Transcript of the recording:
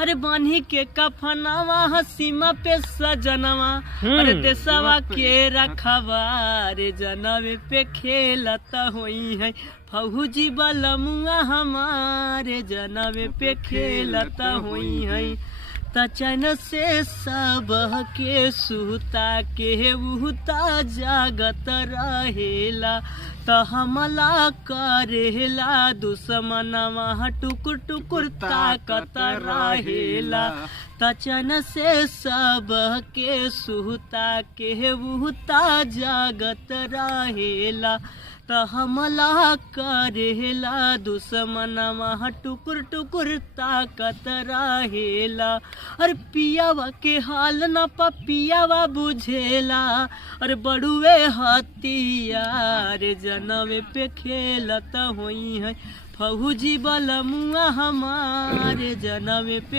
अरे बान्ही के कफनवा सीमा पे सजनवा, अरे देशवा के रखवा रे जनवे पे खेलता होई है फौजी बलमुआ हमारे जनवे पे खेलता होई है। तचन से सब के सुता के उता जागत रहेला, त हमला करेला दुश्मनवा टुकुर टुकुर ताकत रहेला। तचन से सब के सुता के उता जागत रहेला, त हमला करेला दुश्मनवा टुकुर टुकुर ताकत रहेला। अरे पियावा के हाल न पियावा बुझेला, अरे बड़ुए हथियार जनवे पे खेलत होई है फौजी बलमुआ हमारे जनवे पे।